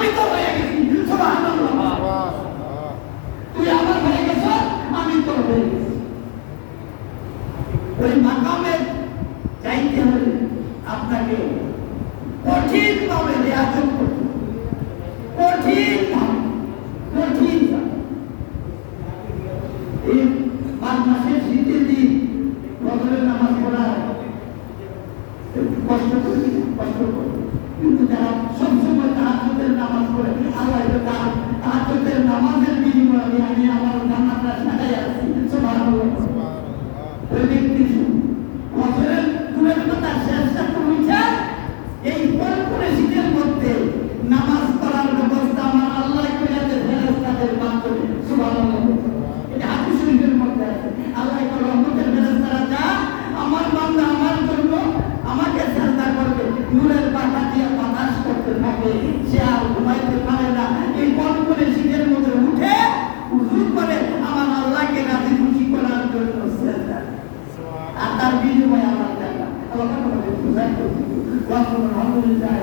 আমি তো হয়ে গেছি। সুবহানাল্লাহ। তুই আমার হয়ে গেছ, আমি তো হয়ে গেছি। ওই মাকামে যাইতে হলে আপনাকে কঠিন ভাবে রিয়াজত করতে হবে। কঠিন ভাবে, কঠিন ভাবে। এই 5 মাসের শীতের দিন ফজরের নামাজ পড়া কষ্ট করে, কষ্ট করে, কিন্তু যারা সবসময় তাহাজ্জুদের নামাজ পড়ে, আল্লাহ তাহাজ্জুদের নামাজের বিনিময়ে আমি আমার জান্নাতটা সাজাই আছি। সুবহানাল্লাহ। ওই ব্যক্তি বছরের পুরো তার শেষটা করেছে এই পরপরে শীতের মধ্যে নামাজ পড়ার ব্যবস্থা আমার আল্লাহ করেছে ফেরেশতাদের মাধ্যমে। সুবহানাল্লাহ। এটা হাদিস শরীফের মধ্যে আছে। আল্লাহ তাআলা রহমতের ফেরেশতারা যা আমার বান্দা আমার জন্য আমাকে সাজদা করবে, নূরের পাতা দিয়ে বাতাস করতে থাকে, সে আর ঘুমাইতে পারে না। এই পরপরে শীতের মধ্যে উঠে উযু করে আমার আল্লাহকে রাজি খুশি করার জন্য সাজদা, আর তার বিনিময়ে আমার জান্নাত। আল্লাহ তাআলা বুঝাই করতে। আলহামদুলিল্লাহ।